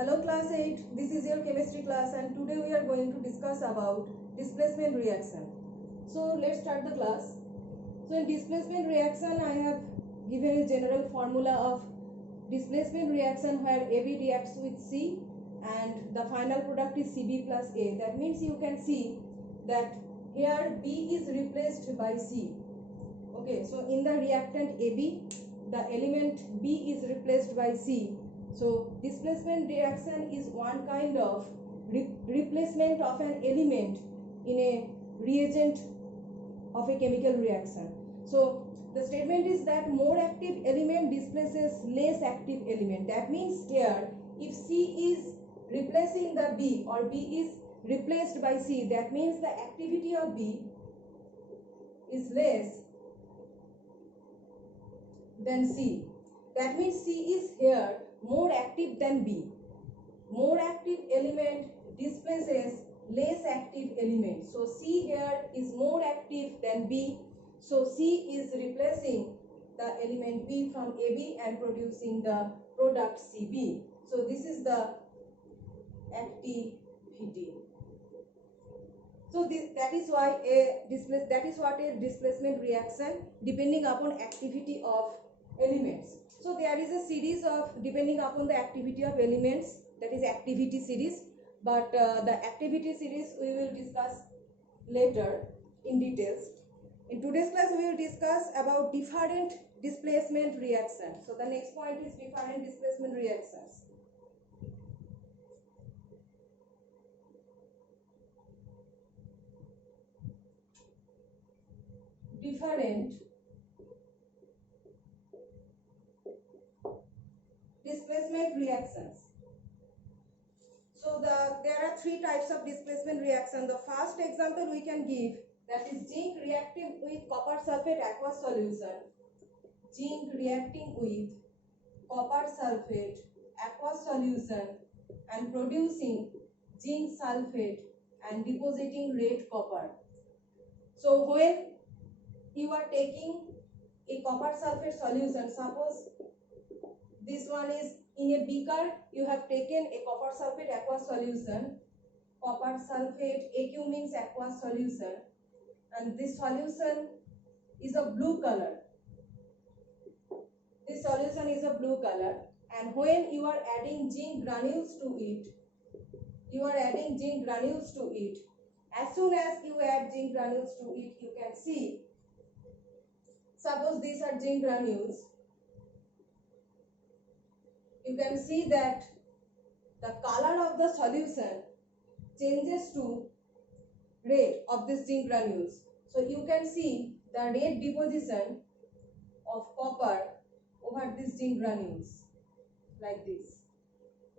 Hello class 8, this is your chemistry class and today we are going to discuss about displacement reaction. So let's start the class. So in displacement reaction I have given a general formula of displacement reaction where AB reacts with C and the final product is CB plus A. That means you can see that here B is replaced by C. Okay, so in the reactant AB the element B is replaced by C. So displacement reaction is one kind of replacement of an element in a reagent of a chemical reaction. So the statement is that more active element displaces less active element. That means here if C is replacing the B or B is replaced by C, that means the activity of B is less than C. That means C is here more active than B. More active element displaces less active element. So C here is more active than B. So C is replacing the element B from AB and producing the product CB. So this is the activity. So that is what a displacement reaction depending upon activity of elements. So there is a series of depending upon the activity of elements, that is activity series, but the activity series we will discuss later in details. In today's class we will discuss about different displacement reactions. So the next point is different displacement reactions. Different displacement reactions. So there are three types of displacement reaction. The first example we can give, that is zinc reacting with copper sulfate aqueous solution. Zinc reacting with copper sulfate aqueous solution and producing zinc sulfate and depositing red copper. So when you are taking a copper sulfate solution, suppose this one is in a beaker, you have taken a copper sulfate aqueous solution. Copper sulfate, AQ means aqueous solution, and this solution is a blue color. This solution is a blue color, and when you are adding zinc granules to it, as soon as you add zinc granules to it, you can see, suppose these are zinc granules, you can see that the color of the solution changes to red of this zinc granules. So you can see the red deposition of copper over these zinc granules like this.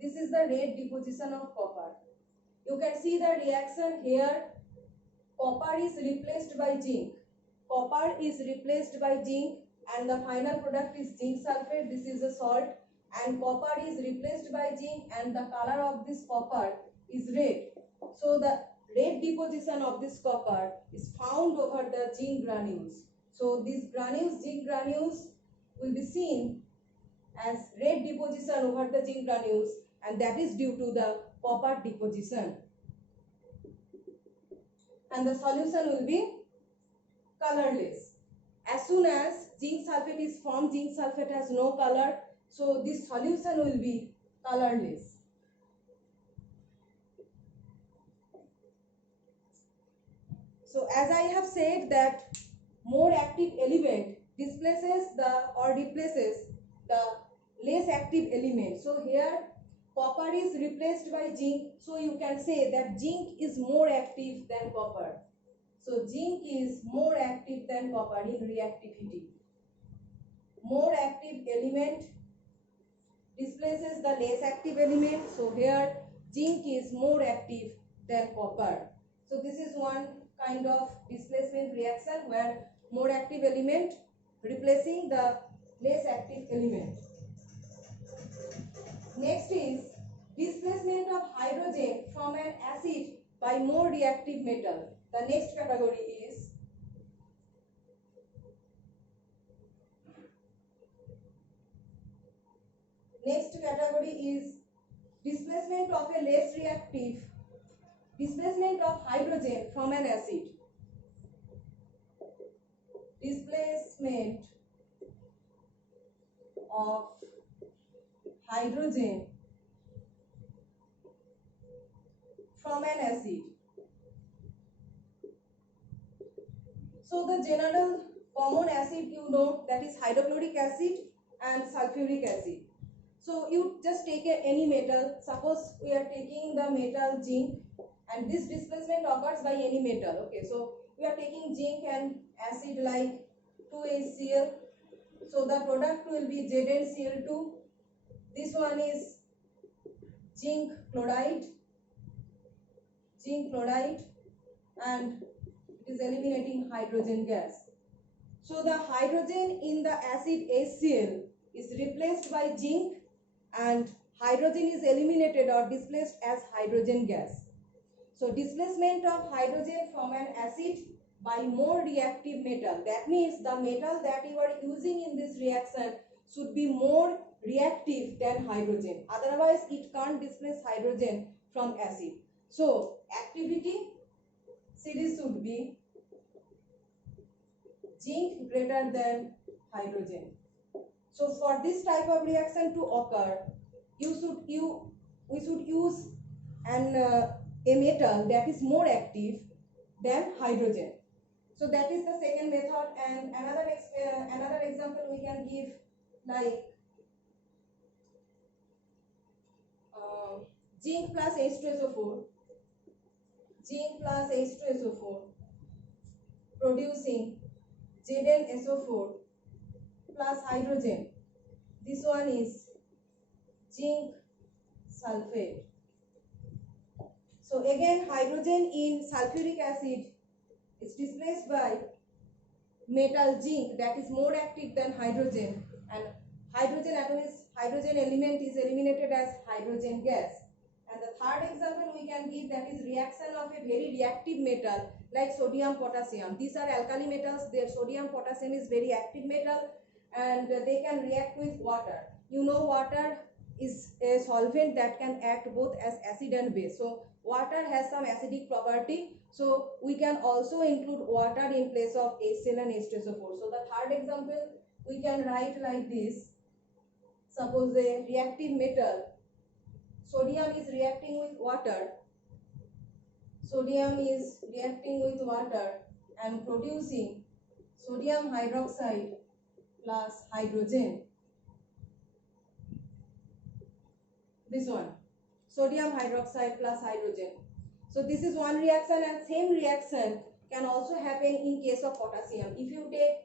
This is the red deposition of copper. You can see the reaction here. Copper is replaced by zinc. Copper is replaced by zinc and the final product is zinc sulfate. This is a salt, and copper is replaced by zinc and the color of this copper is red. So the red deposition of this copper is found over the zinc granules. So these granules, zinc granules, will be seen as red deposition over the zinc granules, and that is due to the copper deposition. And the solution will be colorless. As soon as zinc sulfate is formed, zinc sulfate has no color, so this solution will be colorless. So as I have said that more active element displaces or replaces the less active element. So here copper is replaced by zinc, so you can say that zinc is more active than copper. So zinc is more active than copper in reactivity. More active element displaces the less active element. So here zinc is more active than copper. So this is one kind of displacement reaction where more active element replacing the less active element. Next is displacement of hydrogen from an acid by more reactive metal. The next category is displacement of a less reactive, displacement of hydrogen from an acid, displacement of hydrogen from an acid. So the general common acid you know, that is hydrochloric acid and sulfuric acid. So you just take any metal. Suppose we are taking the metal zinc, and this displacement occurs by any metal. Okay, so we are taking zinc and acid like 2HCl. So the product will be ZnCl2. This one is zinc chloride, and it is eliminating hydrogen gas. So the hydrogen in the acid HCl is replaced by zinc, and hydrogen is eliminated or displaced as hydrogen gas. So displacement of hydrogen from an acid by more reactive metal. That means the metal that you are using in this reaction should be more reactive than hydrogen. Otherwise, it can't displace hydrogen from acid. So activity series should be zinc greater than hydrogen. So for this type of reaction to occur, we should use a metal that is more active than hydrogen. So that is the second method, and another example we can give like zinc plus H2SO4, producing ZnSO4 plus hydrogen. This one is zinc sulfate. So again, hydrogen in sulfuric acid is displaced by metal zinc that is more active than hydrogen, and hydrogen element is eliminated as hydrogen gas. And the third example we can give, that is reaction of a very reactive metal like sodium potassium. These are alkali metals. Their sodium potassium is very active metal, and they can react with water. You know, water is a solvent that can act both as acid and base. So water has some acidic property, so we can also include water in place of HCl and H2SO4. So the third example we can write like this. Suppose a reactive metal, sodium is reacting with water, and producing sodium hydroxide plus hydrogen. This one, sodium hydroxide plus hydrogen. So this is one reaction, and same reaction can also happen in case of potassium. If you take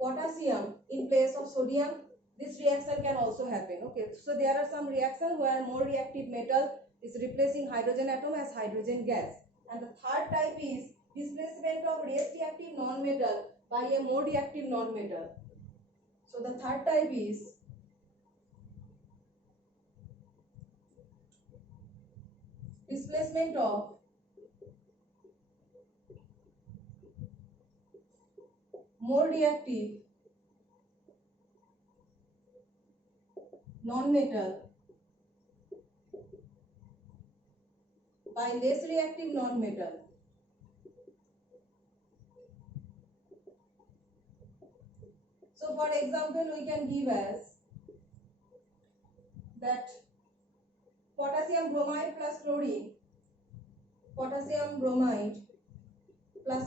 potassium in place of sodium, this reaction can also happen. Okay, so there are some reactions where more reactive metal is replacing hydrogen atom as hydrogen gas. And the third type is displacement of less reactive non-metal by a more reactive non-metal. So the third type is displacement of more reactive non-metal by less reactive non-metal. So for example, we can give as that potassium bromide plus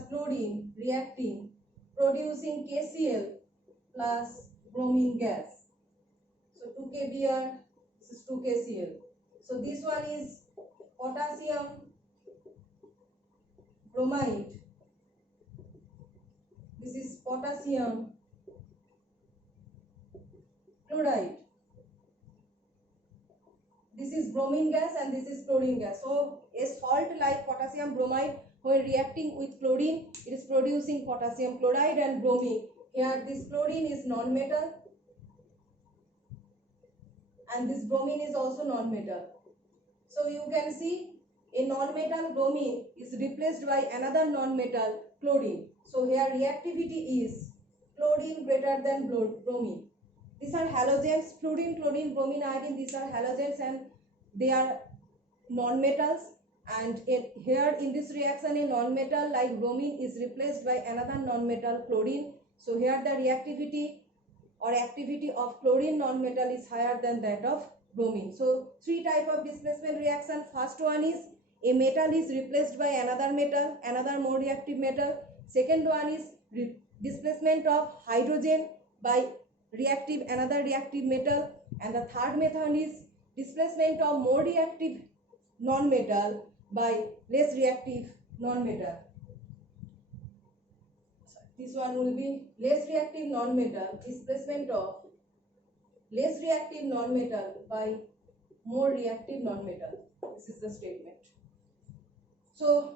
chlorine reacting, producing KCl plus bromine gas. So 2 kBr, this is 2 KCl. So this one is potassium bromide, this is potassium chloride, this is bromine gas, and this is chlorine gas. So a salt like potassium bromide, when reacting with chlorine, it is producing potassium chloride and bromine. Here this chlorine is non-metal, and this bromine is also non-metal. So you can see a non-metal bromine is replaced by another non-metal chlorine. So here reactivity is chlorine greater than bromine. These are halogens, fluorine, chlorine, bromine, iodine. These are halogens, and they are non-metals, and here in this reaction a non-metal like bromine is replaced by another non-metal chlorine. So here the reactivity or activity of chlorine non-metal is higher than that of bromine. So three type of displacement reaction. First one is a metal is replaced by another metal, another more reactive metal. Second one is displacement of hydrogen by another reactive metal, and the third method is displacement of more reactive non-metal by less reactive non-metal. This one will be less reactive non-metal, displacement of less reactive non-metal by more reactive non-metal. This is the statement. So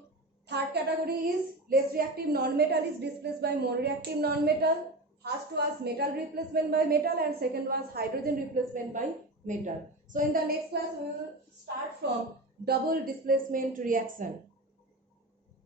third category is less reactive non-metal is displaced by more reactive non-metal. First was metal replacement by metal and second was hydrogen replacement by metal. So in the next class we will start from double displacement reaction.